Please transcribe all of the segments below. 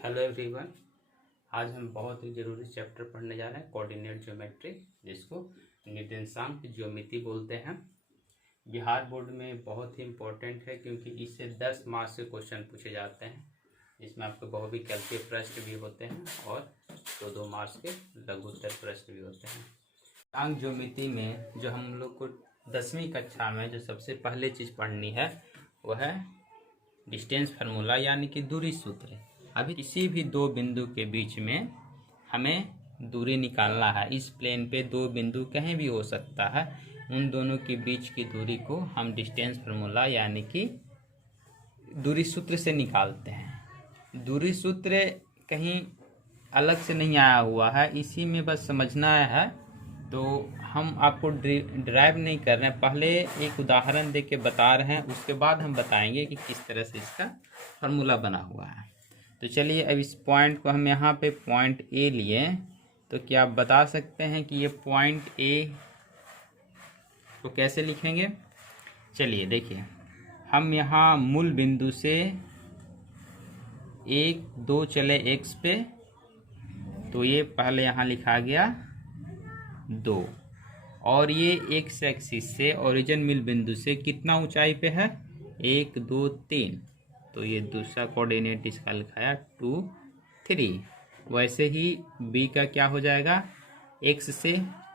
Hello everyone. आज हम बहुत ही ज़रूरी चैप्टर पढ़ने जा रहे हैं कोऑर्डिनेट ज्योमेट्री, जिसको निर्देशांक ज्योमिति बोलते हैं। बिहार बोर्ड में बहुत ही इम्पोर्टेंट है क्योंकि इससे 10 मार्क्स के क्वेश्चन पूछे जाते हैं, जिसमें आपको बहुविकल्पीय प्रश्न भी होते हैं और 2-2 मार्क्स के लघुत्तर प्रश्न भी होते हैं। अंक ज्योमिति में जो हम लोग को 10वीं कक्षा में जो सबसे पहले चीज़ पढ़नी है वह है डिस्टेंस फार्मूला, यानी कि दूरी सूत्र। अभी किसी भी दो बिंदु के बीच में हमें दूरी निकालना है। इस प्लेन पे दो बिंदु कहीं भी हो सकता है, उन दोनों के बीच की दूरी को हम डिस्टेंस फार्मूला यानी कि दूरी सूत्र से निकालते हैं। दूरी सूत्र कहीं अलग से नहीं आया हुआ है, इसी में बस समझना है। तो हम आपको ड्राइव नहीं कर रहे हैं, पहले एक उदाहरण दे के बता रहे हैं, उसके बाद हम बताएंगे कि किस तरह से इसका फार्मूला बना हुआ है। तो चलिए अब इस पॉइंट को हम यहाँ पे पॉइंट ए लिए, तो क्या आप बता सकते हैं कि ये पॉइंट ए को कैसे लिखेंगे? चलिए देखिए, हम यहाँ मूल बिंदु से 1 2 चले एक्स पे, तो ये पहले यहाँ लिखा गया 2, और ये एक्स एक्सिस से ओरिजिन मिल बिंदु से कितना ऊंचाई पे है? 1 2 3, तो ये दूसरा कोऑर्डिनेट इसका लिखाया 2 3। वैसे ही बी का क्या हो जाएगा? एक्स से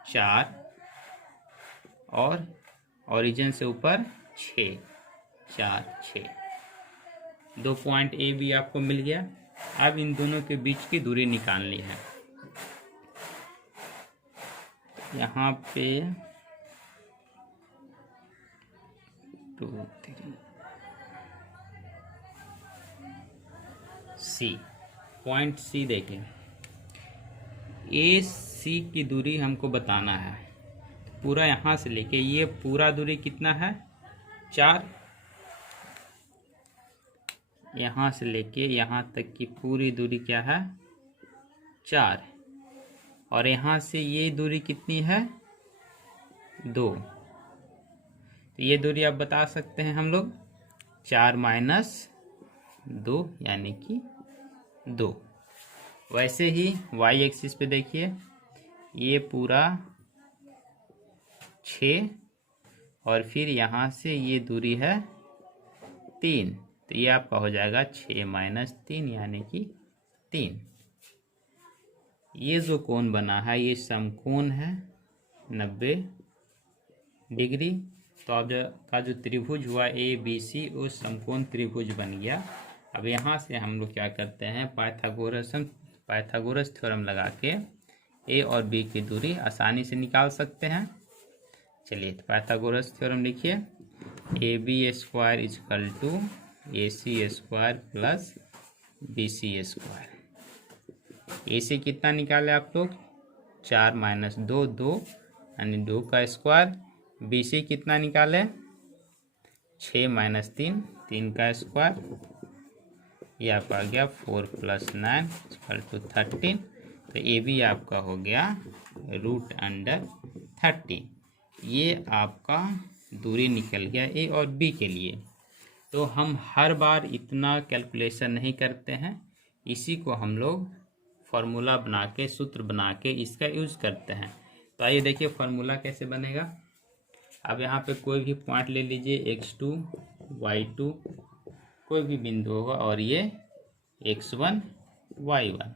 4 और ओरिजिन से ऊपर 6, 4 6। 2 पॉइंट ए बी आपको मिल गया। अब इन दोनों के बीच की दूरी निकालनी है। यहाँ पे 2 3 सी, पॉइंट सी देखें। ए सी की दूरी हमको बताना है। पूरा यहाँ से लेके ये पूरा दूरी कितना है? 4। यहाँ से लेके यहाँ तक की पूरी दूरी क्या है? 4। और यहाँ से ये दूरी कितनी है? 2। तो ये दूरी आप बता सकते हैं हम लोग 4 - 2 यानी कि 2। वैसे ही वाई एक्सिस पे देखिए, ये पूरा 6 और फिर यहाँ से ये दूरी है 3, तो ये आपका हो जाएगा 6 - 3 यानी कि 3। ये जो कोण बना है ये समकोण है 90 डिग्री। तो अब का जो त्रिभुज हुआ ए बी सी, वो समकोण त्रिभुज बन गया। अब यहाँ से हम लोग क्या करते हैं, पाइथागोरस थ्योरम लगा के ए और बी की दूरी आसानी से निकाल सकते हैं। चलिए तो पाइथागोरस थ्योरम लिखिए। A B square is equal to A C square plus B C square. A C कितना निकाले आप लोग? 4 - 2 2 यानी 2 का स्क्वायर। बी सी कितना निकाले? 6 - 3 3 का स्क्वायर। ये आपका आ गया 4 + 9 = 13। तो ए बी आपका हो गया √30। ये आपका दूरी निकल गया ए और बी के लिए। तो हम हर बार इतना कैलकुलेशन नहीं करते हैं, इसी को हम लोग फार्मूला बना के, सूत्र बना के इसका यूज़ करते हैं। तो आइए देखिए फार्मूला कैसे बनेगा। अब यहाँ पे कोई भी पॉइंट ले लीजिए, x2 y2 कोई भी बिंदु होगा, और ये x1 y1।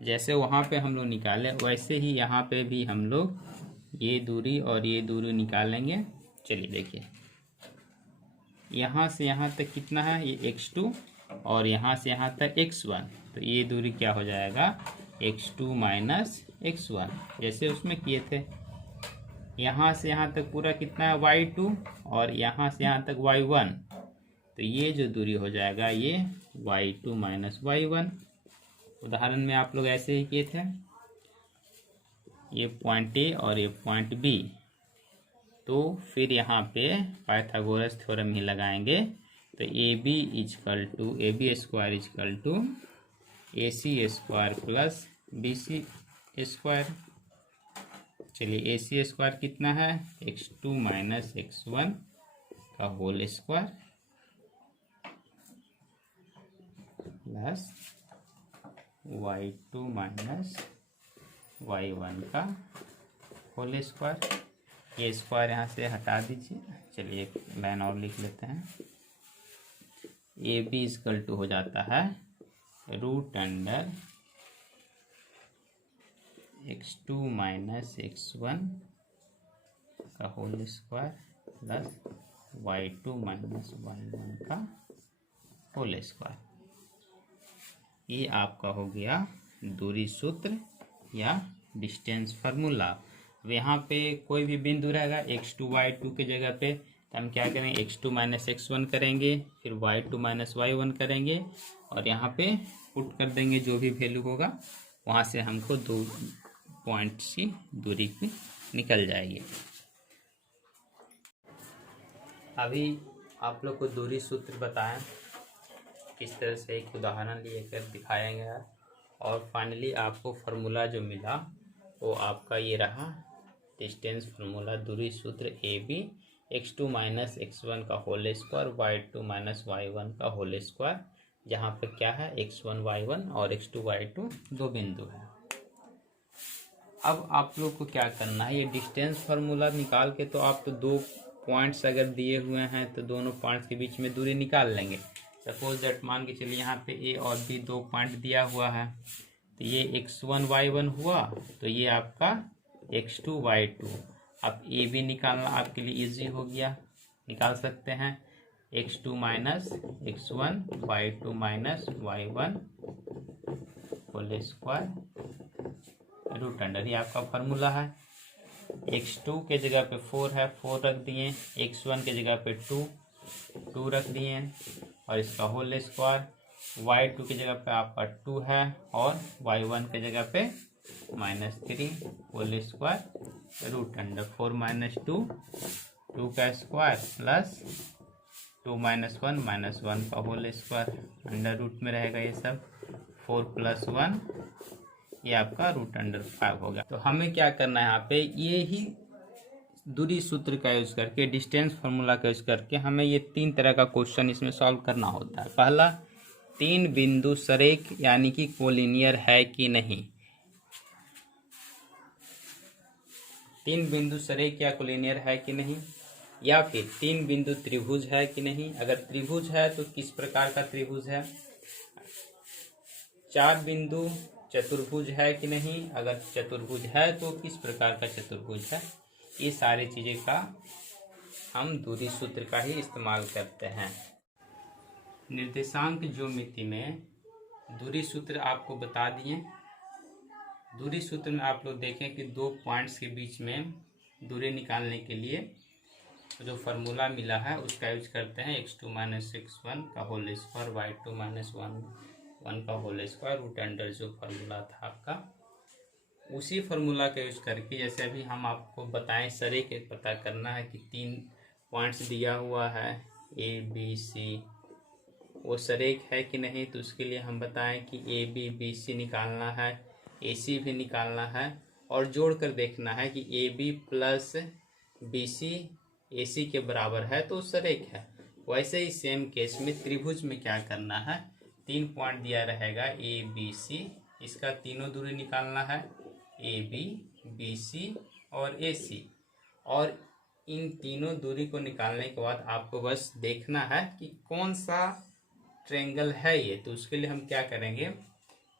जैसे वहाँ पे हम लोग निकाले वैसे ही यहाँ पे भी हम लोग ये दूरी और ये दूरी निकालेंगे। चलिए देखिए, यहाँ से यहाँ तक कितना है? ये x2 और यहाँ से यहाँ तक x1, तो ये दूरी क्या हो जाएगा? x2 - x1, जैसे उसमें किए थे। यहाँ से यहाँ तक पूरा कितना है? y2 और यहाँ से यहाँ तक y1, तो ये जो दूरी हो जाएगा ये y2 - y1। उदाहरण में आप लोग ऐसे ही किए थे, ये पॉइंट ए और ये पॉइंट बी। तो फिर यहाँ पे पाइथागोरस थ्योरम ही लगाएंगे। तो A B square is equal to A C square plus B C square. चलिए ए सी स्क्वायर कितना है? x2 - x1 का whole square plus y2 minus y1 का होल स्क्वायर। ये स्क्वायर यहाँ से हटा दीजिए। चलिए एक लाइन और लिख लेते हैं। ए बी इक्वल टू हो जाता है root under x2 minus x1 का whole square plus y2 minus y1 का होल स्क्वायर। ये आपका हो गया दूरी सूत्र या डिस्टेंस फार्मूला। अब यहाँ पे कोई भी बिंदु रहेगा x2 y2 के जगह पे, तो हम क्या करेंगे x2 माइनस x1 करेंगे, फिर y2 माइनस y1 करेंगे और यहाँ पे पुट कर देंगे जो भी वैल्यू होगा। वहाँ से हमको 2 पॉइंट्स की दूरी की निकल जाएगी। अभी आप लोग को दूरी सूत्र बताएं किस तरह से एक उदाहरण लेकर दिखाया गया। और फाइनली आपको फार्मूला जो मिला वो आपका ये रहा डिस्टेंस फार्मूला, दूरी सूत्र A B x2 minus x1 का whole square y2 minus y1 का होल स्क्वायर, जहाँ पे क्या है x1 y1 और x2 y2 दो बिंदु है। अब आप लोग को क्या करना है, ये डिस्टेंस फार्मूला निकाल के तो आप तो 2 पॉइंट्स अगर दिए हुए हैं तो दोनों पॉइंट्स के बीच में दूरी निकाल लेंगे। सपोज दैट मान के चलिए यहाँ पे ए और बी 2 पॉइंट दिया हुआ है, तो ये x1 y1 हुआ, तो ये आपका x2 y2। अब ए बी निकालना आपके लिए इजी हो गया, निकाल सकते हैं x2 minus x1 y2 minus y1 whole square root under. ये आपका फार्मूला है। x2 के जगह पे 4 है, 4 रख दिए, x1 के जगह पे 2 रख दिए और इसका होल स्क्वायर। y2 की जगह पे आपका 2 है और y1 के जगह पे -3 whole square root under 4 minus 2 का स्क्वायर प्लस 2 माइनस 1 का होल स्क्वायर अंडर रूट में रहेगा। ये सब 4 प्लस 1 ये आपका रूट अंडर 5 हो गया। तो हमें क्या करना है, यहाँ पे ये ही दूरी सूत्र का यूज करके, डिस्टेंस फार्मूला का यूज करके हमें ये 3 तरह का क्वेश्चन इसमें सॉल्व करना होता है। पहला, 3 बिंदु सरेख यानी कि कोलिनियर है कि नहीं। 3 बिंदु सरेख या कोलिनियर है कि नहीं, या फिर 3 बिंदु त्रिभुज है कि नहीं। अगर त्रिभुज है तो किस प्रकार का त्रिभुज है। 4 बिंदु चतुर्भुज है कि नहीं, अगर चतुर्भुज है तो किस प्रकार का चतुर्भुज है। ये सारी चीजें का हम दूरी सूत्र का ही इस्तेमाल करते हैं। निर्देशांक ज्योमिति में दूरी सूत्र आपको बता दिए। दूरी सूत्र में आप लोग देखें कि 2 पॉइंट्स के बीच में दूरी निकालने के लिए जो फार्मूला मिला है उसका यूज करते हैं। x2 माइनस x1 का होल स्क्वायर y2 माइनस 1 का होल स्क्वायर रूट अंडर जो फार्मूला था आपका, उसी फार्मूला का यूज करके जैसे अभी हम आपको बताएं सरेख पता करना है कि 3 पॉइंट्स दिया हुआ है ए बी सी, वो सरेख है कि नहीं। तो उसके लिए हम बताएं कि ए बी बी सी निकालना है, ए सी भी निकालना है और जोड़ कर देखना है कि A B plus B C A C के बराबर है तो सरेख है। वैसे ही सेम केस में त्रिभुज में क्या करना है, 3 पॉइंट दिया रहेगा ए बी सी, इसका तीनों दूरी निकालना है ए बी बी सी और ए सी। और इन तीनों दूरी को निकालने के बाद आपको बस देखना है कि कौन सा ट्रायंगल है ये। तो उसके लिए हम क्या करेंगे,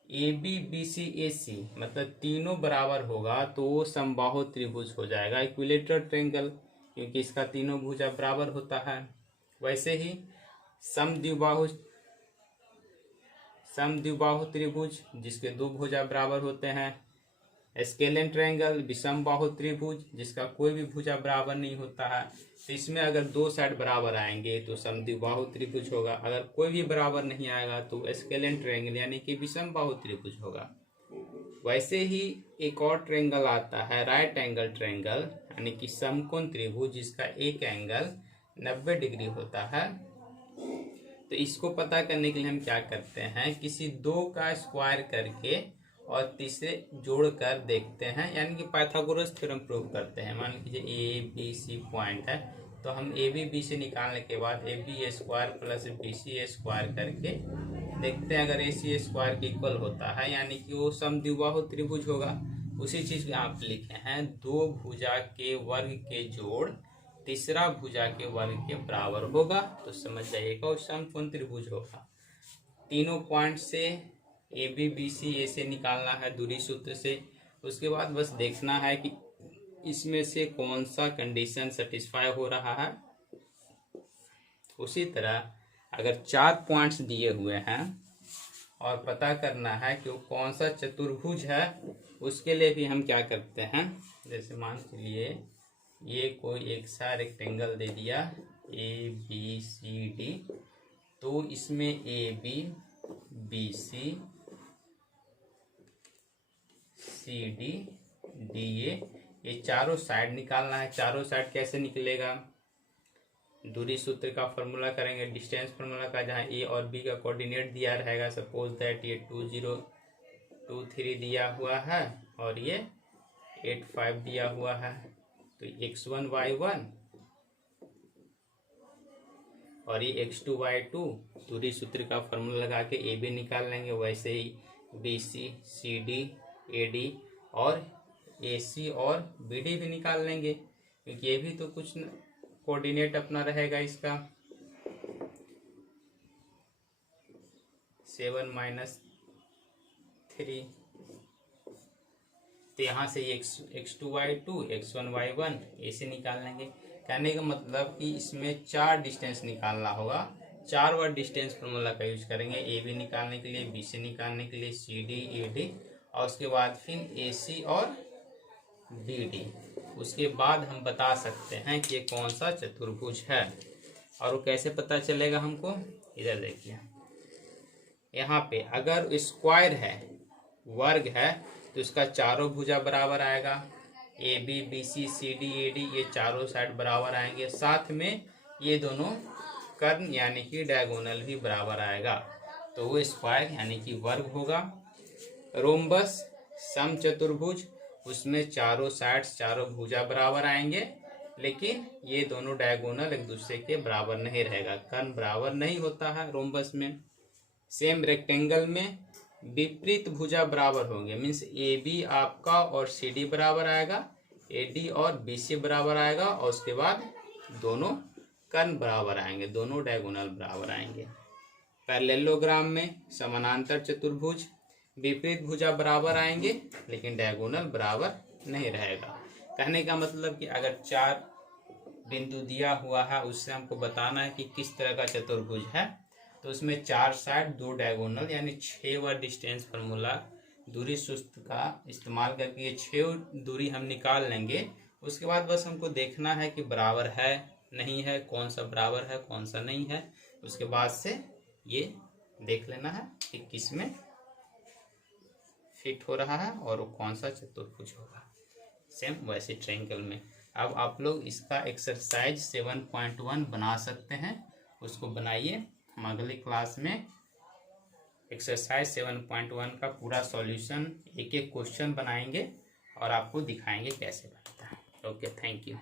A B B C A सी मतलब तीनों बराबर होगा तो वो समबाहु त्रिभुज हो जाएगा, इक्विलेटरल ट्रायंगल, क्योंकि इसका तीनों भुजा बराबर होता है। वैसे ही समद्विबाहु त्रिभुज जिसके 2 भुजा बराबर होते हैं, स्केलेन ट्रायंगल विषमबाहु त्रिभुज जिसका कोई भी भुजा बराबर नहीं होता है। तो इसमें अगर 2 साइड बराबर आएंगे तो समद्विबाहु त्रिभुज होगा, अगर कोई भी बराबर नहीं आएगा तो स्केलेन ट्रायंगल यानी कि विषमबाहु त्रिभुज होगा। वैसे ही एक और ट्रायंगल आता है राइट एंगल ट्रायंगल यानी कि समकोण त्रिभुज जिसका एक एंगल 90 डिग्री होता है। तो इसको पता करने के लिए हम क्या करते हैं, किसी 2 का स्क्वायर करके और तीसरे जोड़ कर देखते हैं, यानी कि पाइथागोरस थ्योरम प्रूव करते हैं। मान लीजिए ए बी सी पॉइंट है तो हम ए बी बी से निकालने के बाद A B square plus B C square करके देखते हैं अगर AC स्क्वायर के इक्वल होता है यानी कि वो समद्विबाहु त्रिभुज होगा। उसी चीज में आप लिखे हैं दो भुजा के वर्ग के जोड़ तीसरा भुजा के वर्ग के बराबर होगा, तो समझ जाइएगा वो समकोण त्रिभुज होगा। तीनों पॉइंट से AB BC A से निकालना है दूरी सूत्र से। उसके बाद बस देखना है कि इसमें से कौन सा कंडीशन सेटिस्फाई हो रहा है। उसी तरह अगर 4 पॉइंट्स दिए हुए हैं और पता करना है कि वो कौन सा चतुर्भुज है, उसके लिए भी हम क्या करते हैं, जैसे मान लीजिए ये कोई एक सा रेक्टेंगल दे दिया ABCD, तो इसमें AB BC CD DA ये चारों साइड निकालना है। चारों साइड कैसे निकलेगा, दूरी सूत्र का फॉर्मूला करेंगे, डिस्टेंस फॉर्मूला का, जहाँ A और B का कोऑर्डिनेट दिया रहेगा। सपोज दैट ये 2023 दिया हुआ है और ये 85 दिया हुआ है, तो x1 y1 और ये x2 y2 दूरी सूत्र का फॉर्मूला लगा के AB निकाल लेंगे। वैसे ही BC CD AD और AC और BD भी निकाल लेंगे, क्योंकि ये भी तो कुछ कोऑर्डिनेट अपना रहेगा इसका। 7 - 3, तो यहाँ से x2 y2 x1 y1 ऐसे निकाल लेंगे। कहने का मतलब कि इसमें 4 डिस्टेंस निकालना होगा। 4 बार डिस्टेंस फॉर्मूला का यूज करेंगे, AB निकालने के लिए, BC निकालने के लिए, CD AD और उसके बाद फिर AC और BD। उसके बाद हम बता सकते हैं कि ये कौन सा चतुर्भुज है। और वो कैसे पता चलेगा हमको, इधर देखिए, यहाँ पे अगर स्क्वायर है, वर्ग है, तो इसका चारों भुजा बराबर आएगा। AB BC CD AD ये चारों साइड बराबर आएंगे। साथ में ये दोनों कर्ण यानी कि डायगोनल भी बराबर आएगा, तो वो स्क्वायर यानी कि वर्ग होगा। रोम्बस समचतुर्भुज, उसमें चारों साइड्स चारों भुजा बराबर आएंगे, लेकिन ये दोनों डायगोनल एक दूसरे के बराबर नहीं रहेगा, कर्ण बराबर नहीं होता है रोम्बस में। सेम रेक्टेंगल में विपरीत भुजा बराबर होंगे, मीन्स AB आपका और CD बराबर आएगा, AD और BC बराबर आएगा, और उसके बाद दोनों कर्ण बराबर आएंगे, दोनों डायगोनल बराबर आएंगे। पैरेललोग्राम में समानांतर चतुर्भुज विपरीत भुजा बराबर आएंगे, लेकिन डायगोनल बराबर नहीं रहेगा। कहने का मतलब कि अगर 4 बिंदु दिया हुआ है, उससे हमको बताना है कि किस तरह का चतुर्भुज है, तो उसमें 4 साइड 2 डायगोनल यानी 6 बार डिस्टेंस फार्मूला दूरी सूत्र का इस्तेमाल करके ये 6 दूरी हम निकाल लेंगे। उसके बाद बस हमको देखना है कि बराबर है नहीं है, कौन सा बराबर है कौन सा नहीं है। उसके बाद से ये देख लेना है कि किस में फिट हो रहा है और वो कौन सा चतुर्भुज होगा। सेम वैसे ट्रायंगल में अब आप लोग इसका एक्सरसाइज 7.1 बना सकते हैं, उसको बनाइए। हम अगली क्लास में एक्सरसाइज 7.1 का पूरा सॉल्यूशन एक एक क्वेश्चन बनाएंगे और आपको दिखाएंगे कैसे बनता है। Okay, thank you.